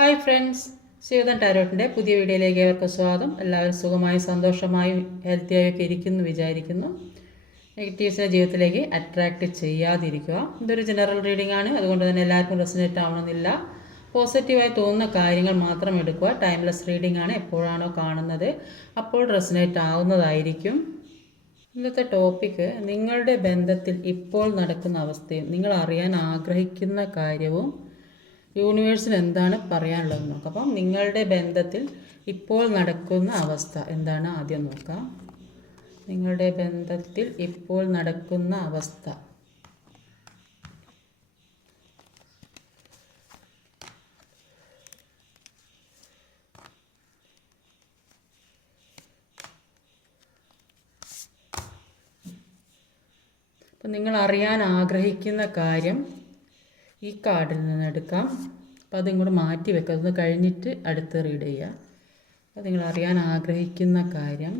Hi friends, Sreedhan ടാരോട്ടിൻ്റെ പുതിയ വീഡിയോയിലേക്ക് ഏവർക്കും സ്വാഗതം. എല്ലാവരും സുഖമായും സന്തോഷമായും ഹെൽത്തിയായൊക്കെ ഇരിക്കുന്നു വിചാരിക്കുന്നു. നെഗറ്റീവ്സിനെ ജീവിതത്തിലേക്ക് അട്രാക്റ്റ് ചെയ്യാതിരിക്കുക. ഇതൊരു ജനറൽ റീഡിംഗ് ആണ്, അതുകൊണ്ട് തന്നെ എല്ലാവർക്കും റെസനേറ്റ് ആവണമെന്നില്ല. പോസിറ്റീവായി തോന്നുന്ന കാര്യങ്ങൾ മാത്രം എടുക്കുക. ടൈംലെസ് റീഡിംഗ് ആണ്, എപ്പോഴാണോ കാണുന്നത് അപ്പോൾ റെസനേറ്റ് ആവുന്നതായിരിക്കും. ഇന്നത്തെ ടോപ്പിക്ക് നിങ്ങളുടെ ബന്ധത്തിൽ ഇപ്പോൾ നടക്കുന്ന അവസ്ഥയും നിങ്ങൾ അറിയാൻ ആഗ്രഹിക്കുന്ന കാര്യവും യൂണിവേഴ്സിന് എന്താണ് പറയാനുള്ളതെന്ന് നോക്കാം. അപ്പം നിങ്ങളുടെ ബന്ധത്തിൽ ഇപ്പോൾ നടക്കുന്ന അവസ്ഥ എന്താണ് ആദ്യം നോക്കാം. നിങ്ങളുടെ ബന്ധത്തിൽ ഇപ്പോൾ നടക്കുന്ന അവസ്ഥ. അപ്പം നിങ്ങൾ അറിയാൻ ആഗ്രഹിക്കുന്ന കാര്യം ഈ കാർഡിൽ നിന്ന് എടുക്കാം. അപ്പോൾ അതിങ്ങോട്ട് മാറ്റി വെക്കുക. അതൊന്ന് കഴിഞ്ഞിട്ട് അടുത്ത് റീഡ് ചെയ്യുക. അപ്പോൾ നിങ്ങൾ അറിയാൻ ആഗ്രഹിക്കുന്ന കാര്യം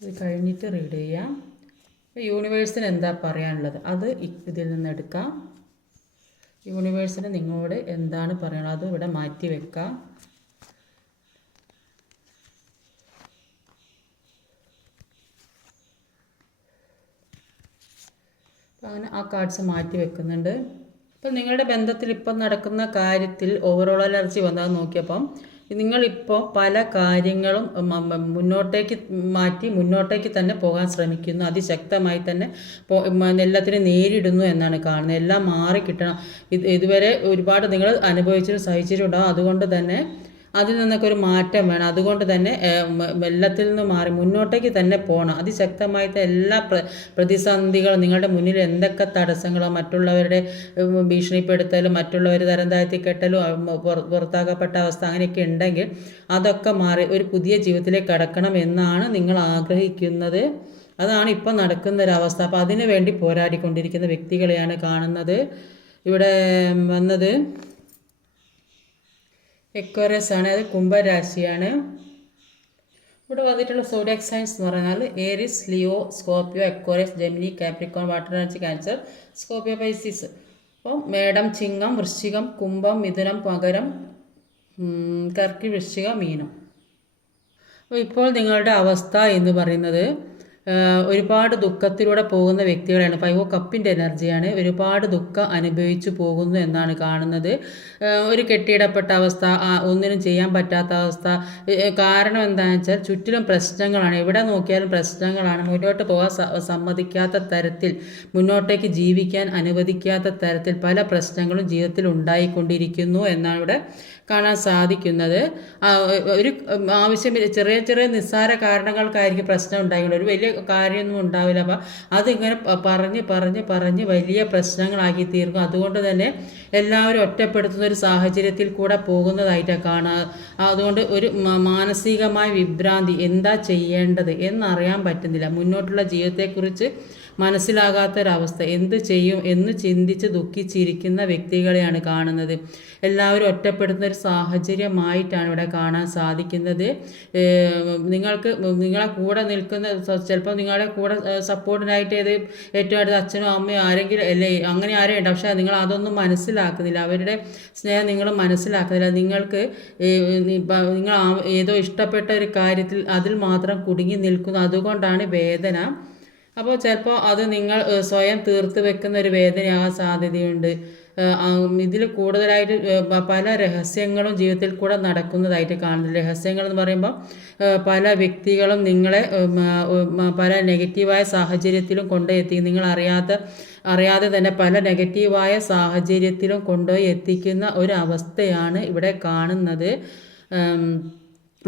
ഇത് കഴിഞ്ഞിട്ട് റീഡ് ചെയ്യാം. യൂണിവേഴ്സിന് എന്താ പറയാനുള്ളത് അത് ഇതിൽ നിന്ന് എടുക്കാം. യൂണിവേഴ്സിന് നിങ്ങളോട് എന്താണ് പറയാനുള്ളത് അത് ഇവിടെ മാറ്റി വെക്കാം. അങ്ങനെ ആ കാർഡ്സ് മാറ്റി വെക്കുന്നുണ്ട്. അപ്പം നിങ്ങളുടെ ബന്ധത്തിൽ ഇപ്പം നടക്കുന്ന കാര്യത്തിൽ ഓവറോൾ എനർജി വന്നതെന്ന് നോക്കിയപ്പം നിങ്ങളിപ്പോൾ പല കാര്യങ്ങളും മുന്നോട്ടേക്ക് മാറ്റി മുന്നോട്ടേക്ക് തന്നെ പോകാൻ ശ്രമിക്കുന്നു. അതിശക്തമായി തന്നെ എല്ലാത്തിനും നേരിടുന്നു എന്നാണ് കാണുന്നത്. എല്ലാം മാറി കിട്ടണം. ഇതുവരെ ഒരുപാട് നിങ്ങൾ അനുഭവിച്ചിട്ടും സഹിച്ചിട്ടുണ്ടാകും. അതുകൊണ്ട് തന്നെ അതിൽ നിന്നൊക്കെ ഒരു മാറ്റം വേണം. അതുകൊണ്ട് തന്നെ വെള്ളത്തിൽ നിന്ന് മാറി മുന്നോട്ടേക്ക് തന്നെ പോകണം. അതിശക്തമായിട്ട് എല്ലാ പ്രതിസന്ധികളും നിങ്ങളുടെ മുന്നിൽ എന്തൊക്കെ തടസ്സങ്ങളോ മറ്റുള്ളവരുടെ ഭീഷണിപ്പെടുത്തലും മറ്റുള്ളവർ തരം താഴ്ത്തി കെട്ടലും പുറത്താക്കപ്പെട്ട അവസ്ഥ അങ്ങനെയൊക്കെ ഉണ്ടെങ്കിൽ അതൊക്കെ മാറി ഒരു പുതിയ ജീവിതത്തിലേക്ക് കടക്കണം എന്നാണ് നിങ്ങൾ ആഗ്രഹിക്കുന്നത്. അതാണ് ഇപ്പം നടക്കുന്നൊരവസ്ഥ. അപ്പോൾ അതിനു വേണ്ടി പോരാടിക്കൊണ്ടിരിക്കുന്ന വ്യക്തികളെയാണ് കാണുന്നത്. ഇവിടെ വന്നത് എക്വറസ് ആണ്, അത് കുംഭരാശിയാണ്. ഇവിടെ വന്നിട്ടുള്ള സോഡിയാക് സൈൻസ് എന്ന് പറഞ്ഞാൽ Aries, Leo, Scorpio, Aquarius, Gemini, Capricorn, water energy, Cancer, Scorpio, Pisces. അപ്പോൾ മേടം, ചിങ്ങം, വൃശ്ചികം, കുംഭം, മിഥുനം, മകരം, കർക്കി, വൃശ്ചിക, മീനം. അപ്പോൾ ഇപ്പോൾ നിങ്ങളുടെ അവസ്ഥ എന്ന് പറയുന്നത് ഒരുപാട് ദുഃഖത്തിലൂടെ പോകുന്ന വ്യക്തികളാണ്. 5 ഓഫ് കപ്പിൻ്റെ എനർജിയാണ്. ഒരുപാട് ദുഃഖം അനുഭവിച്ചു പോകുന്നു എന്നാണ് കാണുന്നത്. ഒരു കെട്ടിയിടപ്പെട്ട അവസ്ഥ, ഒന്നിനും ചെയ്യാൻ പറ്റാത്ത അവസ്ഥ. കാരണം എന്താണെന്ന് വെച്ചാൽ ചുറ്റിലും പ്രശ്നങ്ങളാണ്. എവിടെ നോക്കിയാലും പ്രശ്നങ്ങളാണ്. മുന്നോട്ട് പോകാൻ സമ്മതിക്കാത്ത തരത്തിൽ, മുന്നോട്ടേക്ക് ജീവിക്കാൻ അനുവദിക്കാത്ത തരത്തിൽ പല പ്രശ്നങ്ങളും ജീവിതത്തിൽ ഉണ്ടായിക്കൊണ്ടിരിക്കുന്നു എന്നാണ് ഇവിടെ കാണാൻ സാധിക്കുന്നത്. ഒരു ആവശ്യമില്ല, ചെറിയ ചെറിയ നിസ്സാര കാരണങ്ങൾക്കായിരിക്കും പ്രശ്നം ഉണ്ടായിക്കൊണ്ട്, ഒരു വലിയ കാര്യമൊന്നും ഉണ്ടാവില്ല. അപ്പം അതിങ്ങനെ പറഞ്ഞ് വലിയ പ്രശ്നങ്ങളാക്കി തീർക്കും. അതുകൊണ്ട് തന്നെ എല്ലാവരും ഒറ്റപ്പെടുത്തുന്ന ഒരു സാഹചര്യത്തിൽ കൂടെ പോകുന്നതായിട്ടാണ് കാണുക. അതുകൊണ്ട് ഒരു മാനസികമായ വിഭ്രാന്തി, എന്താ ചെയ്യേണ്ടത് എന്നറിയാൻ പറ്റുന്നില്ല. മുന്നോട്ടുള്ള ജീവിതത്തെക്കുറിച്ച് മനസ്സിലാകാത്തൊരവസ്ഥ, എന്ത് ചെയ്യും എന്ന് ചിന്തിച്ച് ദുഃഖിച്ചിരിക്കുന്ന വ്യക്തികളെയാണ് കാണുന്നത്. എല്ലാവരും ഒറ്റപ്പെടുത്തുന്ന ഒരു സാഹചര്യമായിട്ടാണ് ഇവിടെ കാണാൻ സാധിക്കുന്നത്. നിങ്ങളെ കൂടെ നിൽക്കുന്ന, ചിലപ്പോൾ നിങ്ങളുടെ കൂടെ സപ്പോർട്ടിനായിട്ട് ഏറ്റവും അടുത്ത അച്ഛനോ അമ്മയോ ആരെങ്കിലും അല്ലേ, അങ്ങനെ ആരും ഉണ്ട്. പക്ഷേ നിങ്ങൾ അതൊന്നും മനസ്സിലാക്കുന്നില്ല. അവരുടെ സ്നേഹം നിങ്ങൾ മനസ്സിലാക്കുന്നില്ല. നിങ്ങൾക്ക് നിങ്ങൾ ഏതോ ഇഷ്ടപ്പെട്ട ഒരു കാര്യത്തിൽ അതിൽ മാത്രം കുടുങ്ങി നിൽക്കുന്നു. അതുകൊണ്ടാണ് വേദന. അപ്പോൾ ചിലപ്പോൾ അത് നിങ്ങൾ സ്വയം തീർത്ത് വെക്കുന്ന ഒരു വേദനയാകാൻ സാധ്യതയുണ്ട്. ഇതിൽ കൂടുതലായിട്ട് പല രഹസ്യങ്ങളും ജീവിതത്തിൽ കൂടെ നടക്കുന്നതായിട്ട് കാണുന്നു. രഹസ്യങ്ങൾ എന്ന് പറയുമ്പോൾ പല വ്യക്തികളും നിങ്ങളെ പല നെഗറ്റീവായ സാഹചര്യത്തിലും കൊണ്ടുപോയി നിങ്ങൾ അറിയാതെ തന്നെ പല നെഗറ്റീവായ സാഹചര്യത്തിലും കൊണ്ടുപോയി എത്തിക്കുന്ന ഒരു അവസ്ഥയാണ് ഇവിടെ കാണുന്നത്.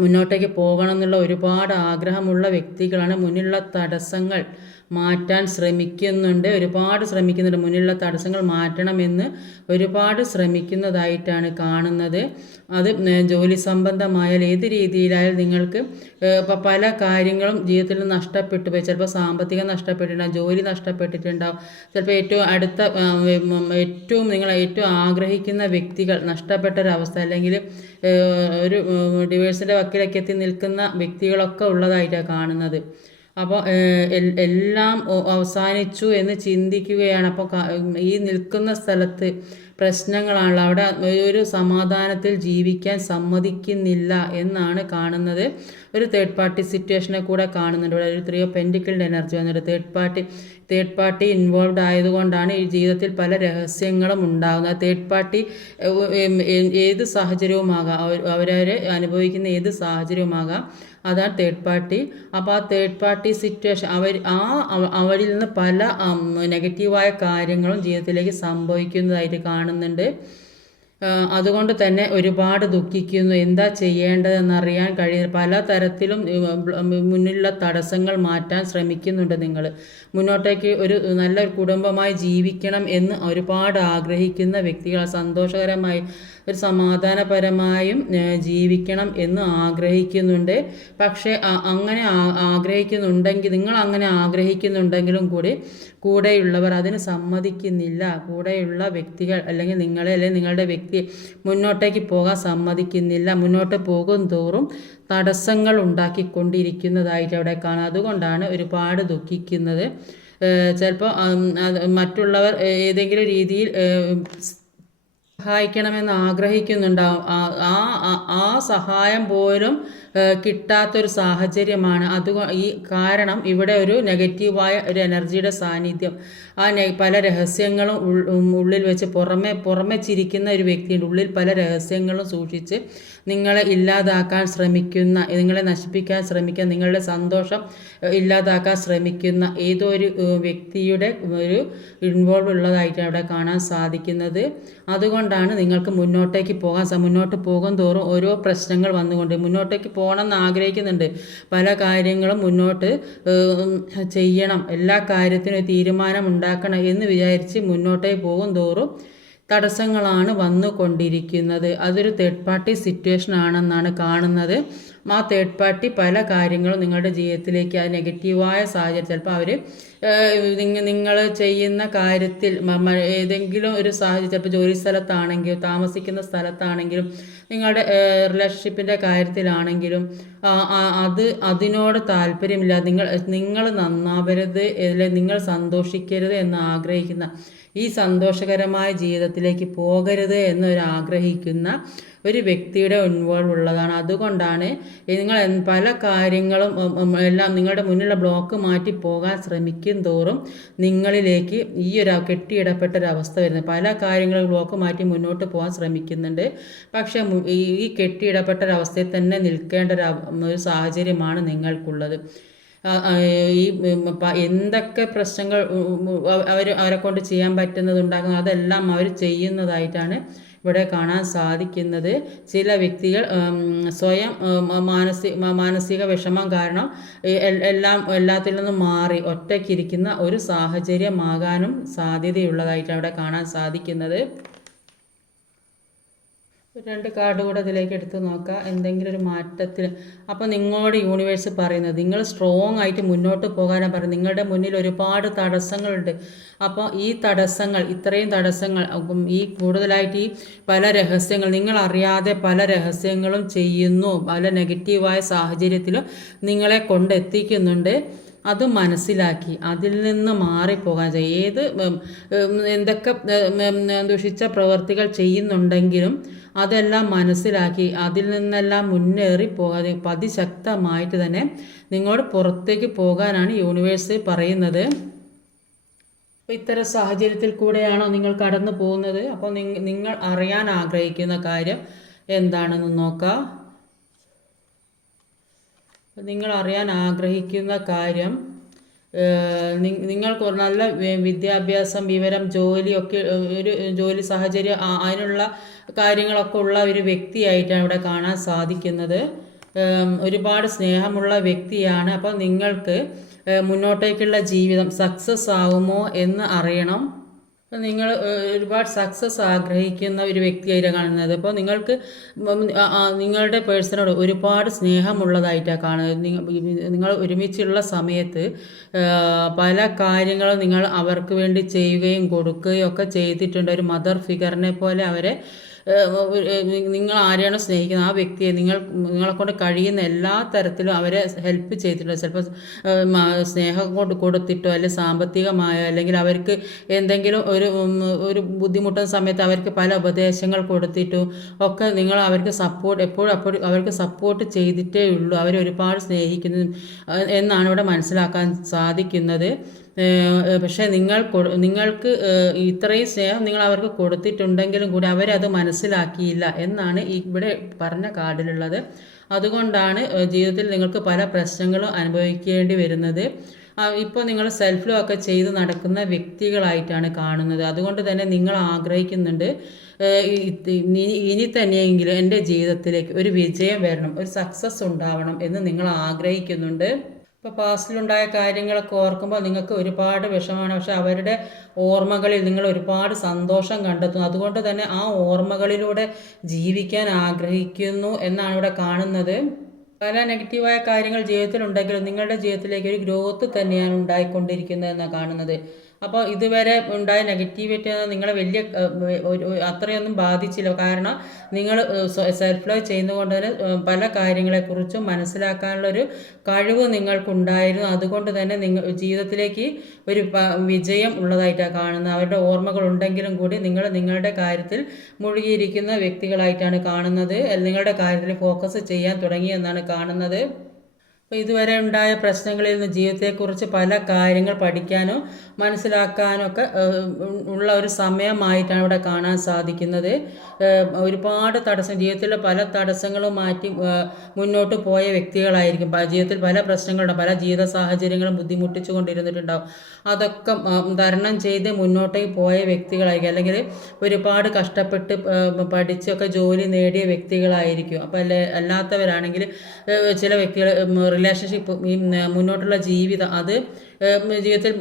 മുന്നോട്ടേക്ക് പോകണം എന്നുള്ള ഒരുപാട് ആഗ്രഹമുള്ള വ്യക്തികളാണ്. മുന്നിലുള്ള തടസ്സങ്ങൾ മാറ്റാൻ ശ്രമിക്കുന്നുണ്ട്. മുന്നിലുള്ള തടസ്സങ്ങൾ മാറ്റണമെന്ന് ഒരുപാട് ശ്രമിക്കുന്നതായിട്ടാണ് കാണുന്നത്. അത് ജോലി സംബന്ധമായാൽ ഏത് രീതിയിലായാലും നിങ്ങൾക്ക് പല കാര്യങ്ങളും ജീവിതത്തിൽ നഷ്ടപ്പെട്ടു പോയി. ചിലപ്പോൾ സാമ്പത്തികം നഷ്ടപ്പെട്ടിട്ടുണ്ടാകും, ജോലി നഷ്ടപ്പെട്ടിട്ടുണ്ടാകും. ചിലപ്പോൾ നിങ്ങൾ ഏറ്റവും ആഗ്രഹിക്കുന്ന വ്യക്തികൾ നഷ്ടപ്പെട്ടൊരവസ്ഥ, അല്ലെങ്കിൽ ഒരു ഡിവേഴ്സിൻ്റെ വക്കിലൊക്കെ എത്തി നിൽക്കുന്ന വ്യക്തികളൊക്കെ ഉള്ളതായിട്ടാണ് കാണുന്നത്. അപ്പോൾ എല്ലാം അവസാനിച്ചു എന്ന് ചിന്തിക്കുകയാണ്. അപ്പോൾ ഈ നിൽക്കുന്ന സ്ഥലത്ത് പ്രശ്നങ്ങളാണല്ലോ, അവിടെ ഒരു സമാധാനത്തിൽ ജീവിക്കാൻ സമ്മതിക്കുന്നില്ല എന്നാണ് കാണുന്നത്. ഒരു തേർഡ് പാർട്ടി സിറ്റുവേഷനെ കൂടെ കാണുന്നുണ്ട്. ഇവിടെ ഒരു 3 ഓഫ് പെൻറ്റിക്കിളിൻ്റെ എനർജി വന്നിട്ട് തേർഡ് പാർട്ടി ഇൻവോൾവ് ആയതുകൊണ്ടാണ് ഈ ജീവിതത്തിൽ പല രഹസ്യങ്ങളും ഉണ്ടാകുന്നത്. തേർഡ് പാർട്ടി ഏത് സാഹചര്യവുമാകാം, അവരവരെ അനുഭവിക്കുന്ന ഏത് സാഹചര്യവുമാകാം, അതാണ് തേർഡ് പാർട്ടി. അപ്പോൾ ആ തേർഡ് പാർട്ടി സിറ്റുവേഷൻ അവരിൽ നിന്ന് പല നെഗറ്റീവായ കാര്യങ്ങളും ജീവിതത്തിലേക്ക് സംഭവിക്കുന്നതായിട്ട് കാണുന്നുണ്ട്. അതുകൊണ്ട് തന്നെ ഒരുപാട് ദുഃഖിക്കുന്നു. എന്താ ചെയ്യേണ്ടതെന്നറിയാൻ കഴിയുന്ന പല തരത്തിലും മുന്നിലുള്ള തടസ്സങ്ങൾ മാറ്റാൻ ശ്രമിക്കുന്നുണ്ട്. നിങ്ങൾ മുന്നോട്ടേക്ക് ഒരു നല്ല കുടുംബമായി ജീവിക്കണം എന്ന് ഒരുപാട് ആഗ്രഹിക്കുന്ന വ്യക്തികൾ, സന്തോഷകരമായി ഒരു സമാധാനപരമായും ജീവിക്കണം എന്ന് ആഗ്രഹിക്കുന്നുണ്ട്. പക്ഷേ അങ്ങനെ നിങ്ങൾ അങ്ങനെ ആഗ്രഹിക്കുന്നുണ്ടെങ്കിലും കൂടെയുള്ളവർ അതിന് സമ്മതിക്കുന്നില്ല. കൂടെയുള്ള വ്യക്തികൾ അല്ലെങ്കിൽ നിങ്ങളുടെ വ്യക്തി മുന്നോട്ടേക്ക് പോകാൻ സമ്മതിക്കുന്നില്ല. മുന്നോട്ട് പോകും തോറും തടസ്സങ്ങൾ ഉണ്ടാക്കിക്കൊണ്ടിരിക്കുന്നതായിട്ട് അവിടെ കാണാം. അതുകൊണ്ടാണ് ഒരുപാട് ദുഃഖിക്കുന്നത്. ചിലപ്പോൾ മറ്റുള്ളവർ ഏതെങ്കിലും രീതിയിൽ സഹായിക്കണമെന്ന് ആഗ്രഹിക്കുന്നുണ്ടാവും. ആ സഹായം പോലും കിട്ടാത്തൊരു സാഹചര്യമാണ്. കാരണം ഇവിടെ ഒരു നെഗറ്റീവായ ഒരു എനർജിയുടെ സാന്നിധ്യം, പല രഹസ്യങ്ങളും ഉള്ളിൽ വെച്ച് പുറമെ ചിരിക്കുന്ന ഒരു വ്യക്തിയുണ്ട്. ഉള്ളിൽ പല രഹസ്യങ്ങളും സൂക്ഷിച്ച് നിങ്ങളെ ഇല്ലാതാക്കാൻ ശ്രമിക്കുന്ന, നിങ്ങളെ നശിപ്പിക്കാൻ ശ്രമിക്കുന്ന, നിങ്ങളുടെ സന്തോഷം ഇല്ലാതാക്കാൻ ശ്രമിക്കുന്ന ഏതോ ഒരു വ്യക്തിയുടെ ഒരു ഇൻവോൾവ് ഉള്ളതായിട്ടാണ് അവിടെ കാണാൻ സാധിക്കുന്നത്. അതുകൊണ്ടാണ് നിങ്ങൾക്ക് മുന്നോട്ട് പോകും തോറും ഓരോ പ്രശ്നങ്ങൾ വന്നുകൊണ്ട് മുന്നോട്ടേക്ക് പോകണം എന്ന് ആഗ്രഹിക്കുന്നുണ്ട്. പല കാര്യങ്ങളും മുന്നോട്ട് ചെയ്യണം, എല്ലാ കാര്യത്തിനും തീരുമാനം ഉണ്ടാക്കണം എന്ന് വിചാരിച്ച് മുന്നോട്ടേക്ക് പോകും തോറും തടസ്സങ്ങളാണ് വന്നുകൊണ്ടിരിക്കുന്നത്. അതൊരു തേർഡ് പാർട്ടി സിറ്റുവേഷൻ ആണെന്നാണ് കാണുന്നത്. ആ തേർഡ് പാർട്ടി പല കാര്യങ്ങളും നിങ്ങളുടെ ജീവിതത്തിലേക്ക് ആ നെഗറ്റീവായ സാഹചര്യം, ചിലപ്പോൾ അവർ നിങ്ങൾ ചെയ്യുന്ന കാര്യത്തിൽ ഏതെങ്കിലും ഒരു സാഹചര്യം, ചിലപ്പോൾ ജോലി സ്ഥലത്താണെങ്കിലും താമസിക്കുന്ന സ്ഥലത്താണെങ്കിലും നിങ്ങളുടെ റിലേഷൻഷിപ്പിൻ്റെ കാര്യത്തിലാണെങ്കിലും അതിനോട് താല്പര്യമില്ല. നിങ്ങൾ നന്നാവരുത്, അല്ലെങ്കിൽ നിങ്ങൾ സന്തോഷിക്കരുത് എന്ന് ആഗ്രഹിക്കുന്ന, ഈ സന്തോഷകരമായ ജീവിതത്തിലേക്ക് പോകരുത് എന്നൊരാഗ്രഹിക്കുന്ന ഒരു വ്യക്തിയുടെ ഇൻവോൾവ് ഉള്ളതാണ്. അതുകൊണ്ടാണ് നിങ്ങൾ പല കാര്യങ്ങളും നിങ്ങളുടെ മുന്നിലുള്ള ബ്ലോക്ക് മാറ്റി പോകാൻ ശ്രമിക്കും തോറും നിങ്ങളിലേക്ക് ഈ ഒരു കെട്ടിയിടപ്പെട്ടൊരവസ്ഥ വരുന്നത്. പല കാര്യങ്ങളും ബ്ലോക്ക് മാറ്റി മുന്നോട്ട് പോകാൻ ശ്രമിക്കുന്നുണ്ട്. പക്ഷേ ഈ കെട്ടിയിടപ്പെട്ടൊരവസ്ഥയിൽ തന്നെ നിൽക്കേണ്ട ഒരു സാഹചര്യമാണ് നിങ്ങൾക്കുള്ളത്. ഈ എന്തൊക്കെ പ്രശ്നങ്ങൾ അവരെ കൊണ്ട് ചെയ്യാൻ പറ്റുന്നതുണ്ടാകുന്നു അതെല്ലാം അവർ ചെയ്യുന്നതായിട്ടാണ് ഇവിടെ കാണാൻ സാധിക്കുന്നത്. ചില വ്യക്തികൾ സ്വയം മാനസിക വിഷമം കാരണം എല്ലാത്തിൽ നിന്നും മാറി ഒറ്റയ്ക്കിരിക്കുന്ന ഒരു സാഹചര്യമാകാനും സാധ്യതയുള്ളതായിട്ടാണ് അവിടെ കാണാൻ സാധിക്കുന്നത്. 2 കാർഡ് കൂടെ ഇതിലേക്ക് എടുത്ത് നോക്കുക. എന്തെങ്കിലും ഒരു മാറ്റത്തിൽ അപ്പോൾ നിങ്ങളോട് യൂണിവേഴ്സ് പറയുന്നത് നിങ്ങൾ സ്ട്രോങ് ആയിട്ട് മുന്നോട്ട് പോകാനാണ് പറയുന്നത്. നിങ്ങളുടെ മുന്നിൽ ഒരുപാട് തടസ്സങ്ങളുണ്ട്. അപ്പോൾ ഈ ഇത്രയും തടസ്സങ്ങൾ ഈ കൂടുതലായിട്ട് ഈ പല രഹസ്യങ്ങൾ നിങ്ങൾ അറിയാതെ പല രഹസ്യങ്ങളും ചെയ്യുന്നു, പല നെഗറ്റീവായ സാഹചര്യത്തിലും നിങ്ങളെ കൊണ്ടെത്തിക്കുന്നുണ്ട്. അത് മനസ്സിലാക്കി അതിൽ നിന്ന് മാറിപ്പോകാൻ എന്തൊക്കെ ദുഷിച്ച പ്രവർത്തികൾ ചെയ്യുന്നുണ്ടെങ്കിലും അതെല്ലാം മനസ്സിലാക്കി അതിൽ നിന്നെല്ലാം മുന്നേറി പോകാതെ അതിശക്തമായിട്ട് തന്നെ നിങ്ങളോട് പുറത്തേക്ക് പോകാനാണ് യൂണിവേഴ്സ് പറയുന്നത്. അപ്പോൾ ഇത്തരം സാഹചര്യത്തിൽ കൂടെയാണോ നിങ്ങൾ കടന്നു പോകുന്നത്? അപ്പോൾ നിങ്ങൾ അറിയാൻ ആഗ്രഹിക്കുന്ന കാര്യം എന്താണെന്ന് നോക്കാം. നിങ്ങൾ അറിയാൻ ആഗ്രഹിക്കുന്ന കാര്യം, നിങ്ങൾക്ക് നല്ല വിദ്യാഭ്യാസം, വിവരം, ജോലിയൊക്കെ ഒരു ജോലി സാഹചര്യം അതിനുള്ള കാര്യങ്ങളൊക്കെ ഉള്ള ഒരു വ്യക്തിയായിട്ടാണ് ഇവിടെ കാണാൻ സാധിക്കുന്നത്. ഒരുപാട് സ്നേഹമുള്ള വ്യക്തിയാണ്. അപ്പോൾ നിങ്ങൾക്ക് മുന്നോട്ടേക്കുള്ള ജീവിതം സക്സസ് ആകുമോ എന്ന് അറിയണം. നിങ്ങൾ ഒരുപാട് സക്സസ് ആഗ്രഹിക്കുന്ന ഒരു വ്യക്തിയായിട്ടാണ് കാണുന്നത്. അപ്പോൾ നിങ്ങൾക്ക് നിങ്ങളുടെ പേഴ്സണോട് ഒരുപാട് സ്നേഹമുള്ളതായിട്ടാണ് കാണുന്നത്. നിങ്ങൾ ഒരുമിച്ചുള്ള സമയത്ത് പല കാര്യങ്ങളും നിങ്ങൾ അവർക്ക് വേണ്ടി ചെയ്യുകയും കൊടുക്കുകയും ഒക്കെ ചെയ്തിട്ടുണ്ട്. ഒരു മദർ ഫിഗറിനെ പോലെ അവരെ നിങ്ങൾ ആരെയാണോ സ്നേഹിക്കുന്നത് ആ വ്യക്തിയെ നിങ്ങളെ കൊണ്ട് കഴിയുന്ന എല്ലാ തരത്തിലും അവരെ ഹെൽപ്പ് ചെയ്തിട്ടുണ്ട്. ചിലപ്പോൾ സ്നേഹം കൊടുത്തിട്ടോ അല്ലെങ്കിൽ സാമ്പത്തികമായോ അല്ലെങ്കിൽ അവർക്ക് എന്തെങ്കിലും ഒരു ബുദ്ധിമുട്ടുന്ന സമയത്ത് അവർക്ക് പല ഉപദേശങ്ങൾ കൊടുത്തിട്ടും ഒക്കെ നിങ്ങൾ അവർക്ക് സപ്പോർട്ട് എപ്പോഴും അവർക്ക് സപ്പോർട്ട് ചെയ്തിട്ടേ ഉള്ളൂ. അവരെ ഒരുപാട് സ്നേഹിക്കുന്നു എന്നാണ് ഇവിടെ മനസ്സിലാക്കാൻ സാധിക്കുന്നത്. പക്ഷേ നിങ്ങൾക്ക് ഇത്രയും സ്നേഹം നിങ്ങൾ അവർക്ക് കൊടുത്തിട്ടുണ്ടെങ്കിലും കൂടി അവരത് മനസ്സിലാക്കിയില്ല എന്നാണ് ഇവിടെ പറഞ്ഞ കാർഡിലുള്ളത്. അതുകൊണ്ടാണ് ജീവിതത്തിൽ നിങ്ങൾക്ക് പല പ്രശ്നങ്ങളും അനുഭവിക്കേണ്ടി വരുന്നത്. ഇപ്പോൾ നിങ്ങൾ സെൽഫ് ലോ ഒക്കെ ചെയ്ത് നടക്കുന്ന വ്യക്തികളായിട്ടാണ് കാണുന്നത്. അതുകൊണ്ട് തന്നെ നിങ്ങൾ ആഗ്രഹിക്കുന്നുണ്ട് ഇനി തന്നെയെങ്കിലും എൻ്റെ ജീവിതത്തിലേക്ക് ഒരു വിജയം വരണം, ഒരു സക്സസ് ഉണ്ടാവണം എന്ന് നിങ്ങൾ ആഗ്രഹിക്കുന്നുണ്ട്. ഇപ്പോൾ പാസ്റ്റിലുണ്ടായ കാര്യങ്ങളൊക്കെ ഓർക്കുമ്പോൾ നിങ്ങൾക്ക് ഒരുപാട് വിഷമമാണ്. പക്ഷെ അവരുടെ ഓർമ്മകളിൽ നിങ്ങൾ ഒരുപാട് സന്തോഷം കണ്ടെത്തുന്നു. അതുകൊണ്ട് തന്നെ ആ ഓർമ്മകളിലൂടെ ജീവിക്കാൻ ആഗ്രഹിക്കുന്നു എന്നാണ് ഇവിടെ കാണുന്നത്. പല നെഗറ്റീവായ കാര്യങ്ങൾ ജീവിതത്തിലുണ്ടെങ്കിലും നിങ്ങളുടെ ജീവിതത്തിലേക്ക് ഒരു ഗ്രോത്ത് തന്നെയാണ് ഉണ്ടായിക്കൊണ്ടിരിക്കുന്നത് എന്നാണ് കാണുന്നത്. അപ്പോൾ ഇതുവരെ ഉണ്ടായ നെഗറ്റിവിറ്റി നിങ്ങളെ വലിയ അത്രയൊന്നും ബാധിച്ചില്ല. കാരണം നിങ്ങൾ സെൽഫ് ലവ് ചെയ്യുന്നതുകൊണ്ട് തന്നെ പല കാര്യങ്ങളെക്കുറിച്ചും മനസ്സിലാക്കാനുള്ളൊരു കഴിവ് നിങ്ങൾക്കുണ്ടായിരുന്നു. അതുകൊണ്ട് തന്നെ ജീവിതത്തിലേക്ക് ഒരു വിജയം ഉള്ളതായിട്ടാണ് കാണുന്നത്. അവരുടെ ഓർമ്മകൾ ഉണ്ടെങ്കിലും കൂടി നിങ്ങളുടെ കാര്യത്തിൽ മുഴുകിയിരിക്കുന്ന വ്യക്തികളായിട്ടാണ് കാണുന്നത്. നിങ്ങളുടെ കാര്യത്തിൽ ഫോക്കസ് ചെയ്യാൻ തുടങ്ങിയെന്നാണ് കാണുന്നത്. അപ്പോൾ ഇതുവരെ ഉണ്ടായ പ്രശ്നങ്ങളിൽ നിന്ന് ജീവിതത്തെക്കുറിച്ച് പല കാര്യങ്ങൾ പഠിക്കാനും മനസ്സിലാക്കാനും ഒക്കെ ഉള്ള ഒരു സമയമായിട്ടാണ് ഇവിടെ കാണാൻ സാധിക്കുന്നത്. ഒരുപാട് ജീവിതത്തിലെ പല തടസ്സങ്ങളും മാറ്റി മുന്നോട്ട് പോയ വ്യക്തികളായിരിക്കും. ജീവിതത്തിൽ പല പ്രശ്നങ്ങളുണ്ടാവും, പല ജീവിത സാഹചര്യങ്ങളും ബുദ്ധിമുട്ടിച്ചു കൊണ്ടിരുന്നിട്ടുണ്ടാവും. അതൊക്കെ തരണം ചെയ്ത് മുന്നോട്ടേക്ക് പോയ വ്യക്തികളായിരിക്കും. അല്ലെങ്കിൽ ഒരുപാട് കഷ്ടപ്പെട്ട് പഠിച്ചൊക്കെ ജോലി നേടിയ വ്യക്തികളായിരിക്കും. അപ്പോൾ അല്ലാത്തവരാണെങ്കിൽ ചില വ്യക്തികൾ റിലേഷൻഷിപ്പ് മുന്നോട്ടുള്ള ജീവിതം അത് ജീവിതത്തിൽ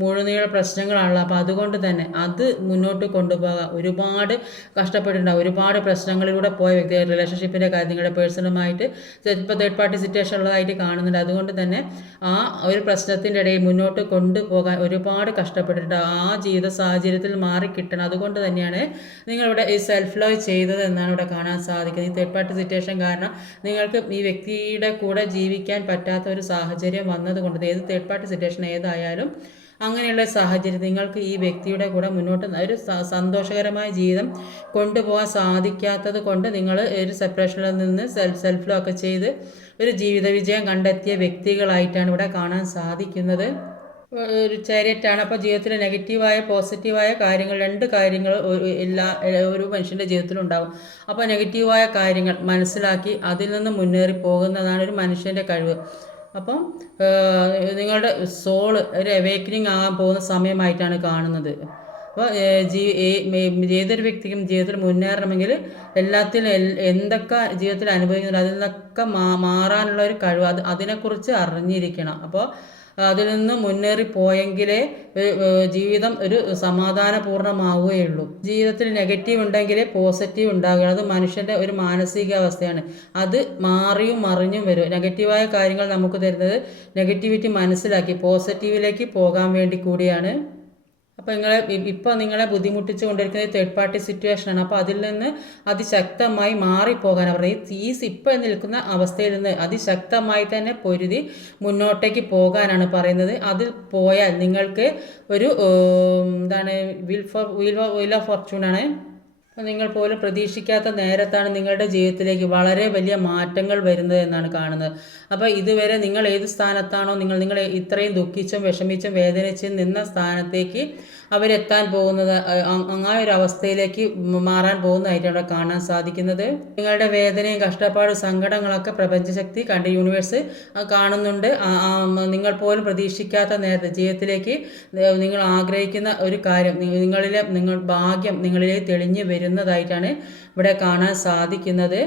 മുഴുനീള പ്രശ്നങ്ങളാണല്ലോ. അപ്പോൾ അതുകൊണ്ട് തന്നെ അത് മുന്നോട്ട് കൊണ്ടുപോകാൻ ഒരുപാട് കഷ്ടപ്പെട്ടിട്ടുണ്ടാവും. ഒരുപാട് പ്രശ്നങ്ങളിലൂടെ പോയ വ്യക്തി റിലേഷൻഷിപ്പിൻ്റെ കാര്യം നിങ്ങളുടെ പേഴ്സണുമായിട്ട് ഇപ്പോൾ തേർഡ് പാർട്ടി സിറ്റുവേഷൻ ഉള്ളതായിട്ട് കാണുന്നുണ്ട്. അതുകൊണ്ട് തന്നെ ആ ഒരു പ്രശ്നത്തിൻ്റെ ഇടയിൽ മുന്നോട്ട് കൊണ്ടുപോകാൻ ഒരുപാട് കഷ്ടപ്പെട്ടിട്ടുണ്ടാവും. ആ ജീവിത സാഹചര്യത്തിൽ മാറിക്കിട്ടണം. അതുകൊണ്ട് തന്നെയാണ് നിങ്ങളിവിടെ ഈ സെൽഫ് ലവ് ചെയ്തത് എന്നാണ് ഇവിടെ കാണാൻ സാധിക്കുന്നത്. ഈ തേർഡ് പാർട്ടി സിറ്റുവേഷൻ കാരണം നിങ്ങൾക്ക് ഈ വ്യക്തിയുടെ കൂടെ ജീവിക്കാൻ പറ്റാത്ത ഒരു സാഹചര്യം വന്നതുകൊണ്ട് ഏത് തേർഡ് പാർട്ടി സിറ്റുവേഷൻ ഏതായാലും അങ്ങനെയുള്ള സാഹചര്യം നിങ്ങൾക്ക് ഈ വ്യക്തിയുടെ കൂടെ മുന്നോട്ട് ഒരു സന്തോഷകരമായ ജീവിതം കൊണ്ടുപോകാൻ സാധിക്കാത്തത് കൊണ്ട് നിങ്ങൾ ഒരു സെപ്പറേഷനിൽ നിന്ന് സെൽഫ് ലോ ഒക്കെ ചെയ്ത് ഒരു ജീവിത വിജയം കണ്ടെത്തിയ വ്യക്തികളായിട്ടാണ് ഇവിടെ കാണാൻ സാധിക്കുന്നത്. ഒരു ചാരിയറ്റാണ്. അപ്പോൾ ജീവിതത്തിൽ നെഗറ്റീവായ പോസിറ്റീവായ കാര്യങ്ങൾ രണ്ട് കാര്യങ്ങൾ ഒരു മനുഷ്യൻ്റെ ജീവിതത്തിലുണ്ടാകും. അപ്പോൾ നെഗറ്റീവായ കാര്യങ്ങൾ മനസ്സിലാക്കി അതിൽ നിന്ന് മുന്നേറി പോകുന്നതാണ് ഒരു മനുഷ്യൻ്റെ കഴിവ്. അപ്പം നിങ്ങളുടെ സോള് ഒരു അവേക്കനിങ് ആകാൻ പോകുന്ന സമയമായിട്ടാണ് കാണുന്നത്. അപ്പോൾ ഏതൊരു വ്യക്തിക്കും ജീവിതത്തിൽ മുന്നേറണമെങ്കിൽ എല്ലാത്തിലും എന്തൊക്കെ ജീവിതത്തിൽ അനുഭവിക്കുന്നുണ്ട് അതിൽ നിന്നൊക്കെ മാറാനുള്ള ഒരു കഴിവ് അതിനെക്കുറിച്ച് അറിഞ്ഞിരിക്കണം. അപ്പോൾ അതിൽ നിന്ന് മുന്നേറിപ്പോയെങ്കിലേ ജീവിതം ഒരു സമാധാനപൂർണ്ണമാവുകയുള്ളൂ. ജീവിതത്തിൽ നെഗറ്റീവ് ഉണ്ടെങ്കിലേ പോസിറ്റീവ് ഉണ്ടാകുകയുള്ളൂ. അത് മനുഷ്യൻ്റെ ഒരു മാനസികാവസ്ഥയാണ്. അത് മാറിയും മറിഞ്ഞും വരും. നെഗറ്റീവായ കാര്യങ്ങൾ നമുക്ക് തരുന്നത് നെഗറ്റിവിറ്റി മനസ്സിലാക്കി പോസിറ്റീവിലേക്ക് പോകാൻ വേണ്ടി കൂടിയാണ്. അപ്പോൾ നിങ്ങളെ ബുദ്ധിമുട്ടിച്ചു കൊണ്ടിരിക്കുന്നത് തേർഡ് പാർട്ടി സിറ്റുവേഷനാണ്. അപ്പോൾ അതിൽ നിന്ന് അതിശക്തമായി മാറിപ്പോകാനാണ് പറയുന്നത്. ഇപ്പോൾ നിൽക്കുന്ന അവസ്ഥയിൽ നിന്ന് അതിശക്തമായി തന്നെ പൊരുതി മുന്നോട്ടേക്ക് പോകാനാണ് പറയുന്നത്. അതിൽ പോയാൽ നിങ്ങൾക്ക് ഒരു വീൽ ഓഫ് ഫോർച്യൂണാണ്. നിങ്ങൾ പോലും പ്രതീക്ഷിക്കാത്ത നേരത്താണ് നിങ്ങളുടെ ജീവിതത്തിലേക്ക് വളരെ വലിയ മാറ്റങ്ങൾ വരുന്നത് എന്നാണ് കാണുന്നത്. അപ്പോൾ ഇതുവരെ നിങ്ങൾ ഏത് സ്ഥാനത്താണോ നിങ്ങൾ ഇത്രയും ദുഃഖിച്ചും വിഷമിച്ചും വേദനിച്ചും നിന്ന സ്ഥാനത്തേക്ക് അവരെത്താൻ പോകുന്നത് ആ ഒരു അവസ്ഥയിലേക്ക് മാറാൻ പോകുന്നതായിട്ടാണ് അവിടെ കാണാൻ സാധിക്കുന്നത്. നിങ്ങളുടെ വേദനയും കഷ്ടപ്പാടും സങ്കടങ്ങളൊക്കെ പ്രപഞ്ചശക്തി യൂണിവേഴ്സ് കാണുന്നുണ്ട്. നിങ്ങൾ പോലും പ്രതീക്ഷിക്കാത്ത നേരത്തെ ജീവിതത്തിലേക്ക് നിങ്ങൾ ആഗ്രഹിക്കുന്ന ഒരു കാര്യം ഭാഗ്യം നിങ്ങളിലേക്ക് തെളിഞ്ഞു വരുന്നതായിട്ടാണ് ഇവിടെ കാണാൻ സാധിക്കുന്നത്.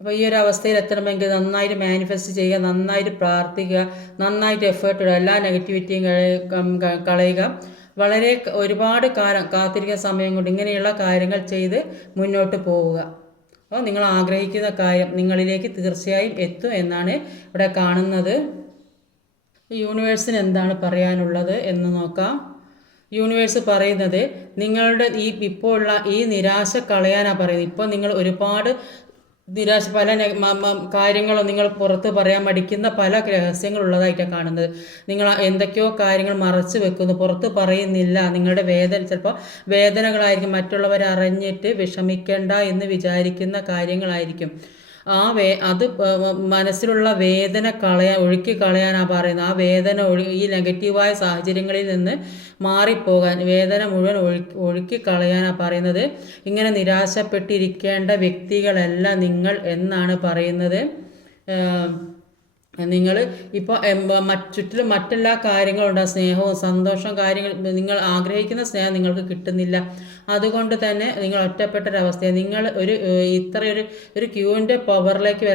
അപ്പോൾ ഈ ഒരു അവസ്ഥയിൽ എത്തണമെങ്കിൽ നന്നായിട്ട് മാനിഫെസ്റ്റ് ചെയ്യുക, നന്നായിട്ട് പ്രാർത്ഥിക്കുക, നന്നായിട്ട് എഫേർട്ട് ഇടുക, എല്ലാ നെഗറ്റിവിറ്റിയും കളയുക. ഒരുപാട് കാലം കാത്തിരിക്കുന്ന സമയം കൊണ്ട് ഇങ്ങനെയുള്ള കാര്യങ്ങൾ ചെയ്ത് മുന്നോട്ട് പോവുക. അപ്പോൾ നിങ്ങൾ ആഗ്രഹിക്കുന്ന കാര്യം നിങ്ങളിലേക്ക് തീർച്ചയായും എത്തും എന്നാണ് ഇവിടെ കാണുന്നത്. യൂണിവേഴ്സിന് എന്താണ് പറയാനുള്ളത് എന്ന് നോക്കാം. യൂണിവേഴ്സ് പറയുന്നത് നിങ്ങളുടെ ഇപ്പോൾ ഉള്ള ഈ നിരാശ കളയാനാണ് പറയുന്നത്. ഇപ്പോൾ നിങ്ങൾ ഒരുപാട് നിരാശ പല കാര്യങ്ങളും നിങ്ങൾ പുറത്ത് പറയാൻ മടിക്കുന്ന പല രഹസ്യങ്ങളുള്ളതായിട്ടാണ് കാണുന്നത്. നിങ്ങൾ എന്തൊക്കെയോ കാര്യങ്ങൾ മറച്ചു വെക്കുന്നു, പുറത്ത് പറയുന്നില്ല. നിങ്ങളുടെ വേദന ചിലപ്പോൾ വേദനകളായിരിക്കും, മറ്റുള്ളവർ അറിഞ്ഞിട്ട് വിഷമിക്കേണ്ട എന്ന് വിചാരിക്കുന്ന കാര്യങ്ങളായിരിക്കും. അത് മനസ്സിലുള്ള വേദന ഒഴുക്കി കളയാനാണ് പറയുന്നത്. ആ വേദന ഈ നെഗറ്റീവായ സാഹചര്യങ്ങളിൽ നിന്ന് മാറിപ്പോകാൻ, വേദന മുഴുവൻ ഒഴുക്കി കളയാനാണ് പറയുന്നത്. ഇങ്ങനെ നിരാശപ്പെട്ടിരിക്കേണ്ട വ്യക്തികളല്ല നിങ്ങൾ എന്നാണ് പറയുന്നത്. നിങ്ങൾ ഇപ്പോൾ ചുറ്റിലും മറ്റെല്ലാ കാര്യങ്ങളുണ്ട്, സ്നേഹവും സന്തോഷവും കാര്യങ്ങൾ, നിങ്ങൾ ആഗ്രഹിക്കുന്ന സ്നേഹം നിങ്ങൾക്ക് കിട്ടുന്നില്ല. അതുകൊണ്ട് തന്നെ നിങ്ങൾ ഒറ്റപ്പെട്ടൊരവസ്ഥയാണ്. നിങ്ങൾ ഒരു ക്യൂവിൻ്റെ പവറിലേക്ക്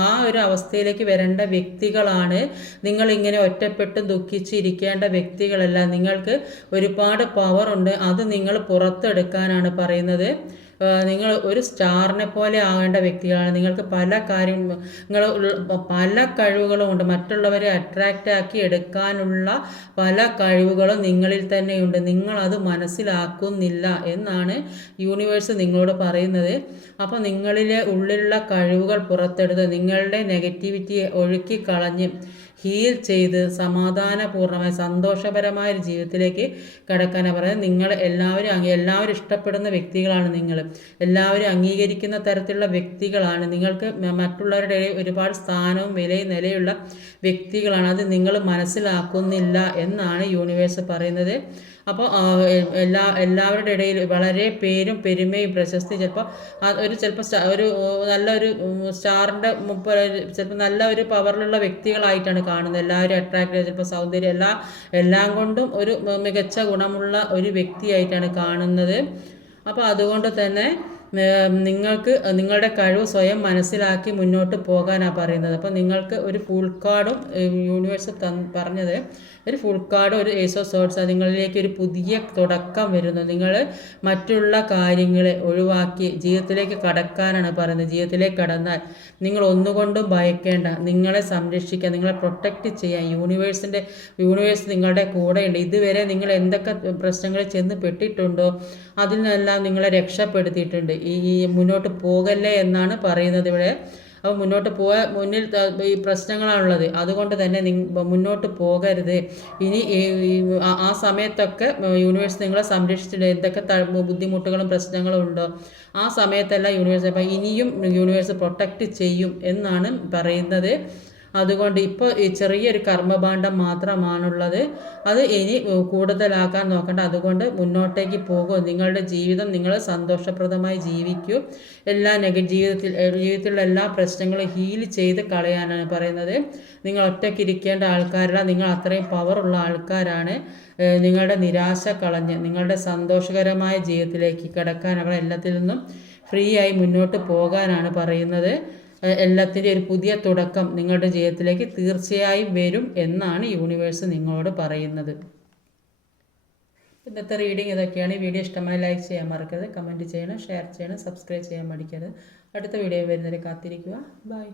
ആ ഒരു അവസ്ഥയിലേക്ക് വരേണ്ട വ്യക്തികളാണ്. നിങ്ങളിങ്ങനെ ഒറ്റപ്പെട്ട് ദുഃഖിച്ചിരിക്കേണ്ട വ്യക്തികളല്ല. നിങ്ങൾക്ക് ഒരുപാട് പവറുണ്ട്, അത് നിങ്ങൾ പുറത്തെടുക്കാനാണ് പറയുന്നത്. നിങ്ങൾ ഒരു സ്റ്റാറിനെ പോലെ ആകേണ്ട വ്യക്തികളാണ്. നിങ്ങൾക്ക് പല കഴിവുകളും ഉണ്ട്. മറ്റുള്ളവരെ അട്രാക്റ്റ് ആക്കി എടുക്കാനുള്ള പല കഴിവുകളും നിങ്ങളിൽ തന്നെയുണ്ട്. നിങ്ങളത് മനസ്സിലാക്കുന്നില്ല എന്നാണ് യൂണിവേഴ്സ് നിങ്ങളോട് പറയുന്നത്. അപ്പോൾ നിങ്ങളിലെ ഉള്ളിലുള്ള കഴിവുകൾ പുറത്തെടുത്ത് നിങ്ങളുടെ നെഗറ്റിവിറ്റിയെ ഒഴുക്കി കളഞ്ഞ് ഹീൽ ചെയ്ത് സമാധാനപൂർണ്ണമായ സന്തോഷപരമായ ഒരു ജീവിതത്തിലേക്ക് കടക്കാനാണ് പറയുന്നത്. നിങ്ങൾ എല്ലാവരും ഇഷ്ടപ്പെടുന്ന വ്യക്തികളാണ്. നിങ്ങൾ എല്ലാവരും അംഗീകരിക്കുന്ന തരത്തിലുള്ള വ്യക്തികളാണ്. നിങ്ങൾക്ക് മറ്റുള്ളവരുടെ ഒരുപാട് സ്ഥാനവും വിലയും നിലയുള്ള വ്യക്തികളാണ്. അത് നിങ്ങൾ മനസ്സിലാക്കുന്നില്ല എന്നാണ് യൂണിവേഴ്സ് പറയുന്നത്. അപ്പോൾ എല്ലാവരുടെ ഇടയിൽ വളരെ പേരും പെരുമയും പ്രശസ്തി, ചിലപ്പോൾ ഒരു നല്ലൊരു സ്റ്റാറിൻ്റെ ചിലപ്പോൾ നല്ല ഒരു പവറിലുള്ള വ്യക്തികളായിട്ടാണ് കാണുന്നത്. എല്ലാവരും അട്രാക്റ്റ് ചെയ്ത് ചിലപ്പോൾ സൗന്ദര്യം എല്ലാം കൊണ്ടും ഒരു മികച്ച ഗുണമുള്ള ഒരു വ്യക്തിയായിട്ടാണ് കാണുന്നത്. അപ്പോൾ അതുകൊണ്ട് തന്നെ നിങ്ങൾക്ക് നിങ്ങളുടെ കഴിവ് സ്വയം മനസ്സിലാക്കി മുന്നോട്ട് പോകാനാണ് പറയുന്നത്. അപ്പോൾ നിങ്ങൾക്ക് ഒരു ഫുൾ കാർഡും യൂണിവേഴ്സ് പറഞ്ഞത്, ഒരു ഫുൾ കാർഡും ഒരു ഏസ് ഓഫ് സോർട്സ്, നിങ്ങളിലേക്ക് ഒരു പുതിയ തുടക്കം വരുന്നു. നിങ്ങൾ മറ്റുള്ള കാര്യങ്ങളെ ഒഴിവാക്കി ജീവിതത്തിലേക്ക് കടക്കാനാണ് പറയുന്നത്. ജീവിതത്തിലേക്ക് കടന്നാൽ നിങ്ങൾ ഒന്നുകൊണ്ടും ഭയക്കേണ്ട, നിങ്ങളെ സംരക്ഷിക്കാൻ, നിങ്ങളെ പ്രൊട്ടക്റ്റ് ചെയ്യാൻ യൂണിവേഴ്സ് നിങ്ങളുടെ കൂടെയുണ്ട്. ഇതുവരെ നിങ്ങൾ എന്തൊക്കെ പ്രശ്നങ്ങളിൽ ചെന്ന് പെട്ടിട്ടുണ്ടോ അതിൽ നിന്നെല്ലാം നിങ്ങളെ രക്ഷപ്പെടുത്തിയിട്ടുണ്ട്. ഈ മുന്നോട്ട് പോകല്ലേ എന്നാണ് പറയുന്നത് ഇവിടെ. അപ്പോൾ മുന്നിൽ ഈ പ്രശ്നങ്ങളാണുള്ളത്, അതുകൊണ്ട് തന്നെ മുന്നോട്ട് പോകരുത്. ഇനി ആ സമയത്തൊക്കെ യൂണിവേഴ്സ് നിങ്ങളെ സംരക്ഷിച്ചിട്ടുണ്ട്. എന്തൊക്കെ ബുദ്ധിമുട്ടുകളും പ്രശ്നങ്ങളും ഉണ്ടോ ആ സമയത്തെല്ലാം യൂണിവേഴ്സ് ഇനിയും യൂണിവേഴ്സ് പ്രൊട്ടക്റ്റ് ചെയ്യും എന്നാണ് പറയുന്നത്. അതുകൊണ്ട് ഇപ്പോൾ ഈ ചെറിയൊരു കർമ്മഭാണ്ഡം മാത്രമാണുള്ളത്, അത് ഇനി കൂടുതലാക്കാൻ നോക്കണ്ട. അതുകൊണ്ട് മുന്നോട്ടേക്ക് പോകും. നിങ്ങളുടെ ജീവിതം നിങ്ങൾ സന്തോഷപ്രദമായി ജീവിക്കൂ. ജീവിതത്തിലുള്ള എല്ലാ പ്രശ്നങ്ങളും ഹീൽ ചെയ്ത് കളയാനാണ് പറയുന്നത്. നിങ്ങൾ ഒറ്റയ്ക്കിരിക്കേണ്ട ആൾക്കാരല്ല, നിങ്ങൾ അത്രയും പവറുള്ള ആൾക്കാരാണ്. നിങ്ങളുടെ നിരാശ കളഞ്ഞ് നിങ്ങളുടെ സന്തോഷകരമായ ജീവിതത്തിലേക്ക് കടക്കാൻ, അവിടെ എല്ലാത്തിൽ നിന്നും ഫ്രീ ആയി മുന്നോട്ട് പോകാനാണ് പറയുന്നത്. എല്ലാത്തിൻ്റെ ഒരു പുതിയ തുടക്കം നിങ്ങളുടെ ജീവിതത്തിലേക്ക് തീർച്ചയായും വരും എന്നാണ് യൂണിവേഴ്സ് നിങ്ങളോട് പറയുന്നത്. ഇന്നത്തെ റീഡിങ് ഇതൊക്കെയാണ്. ഈ വീഡിയോ ഇഷ്ടമായി ലൈക്ക് ചെയ്യാൻ മറക്കരുത്, കമൻറ്റ് ചെയ്യണം, ഷെയർ ചെയ്യണം, സബ്സ്ക്രൈബ് ചെയ്യാൻ മടിക്കരുത്. അടുത്ത വീഡിയോ വരുന്നവരെ കാത്തിരിക്കുക. ബൈ.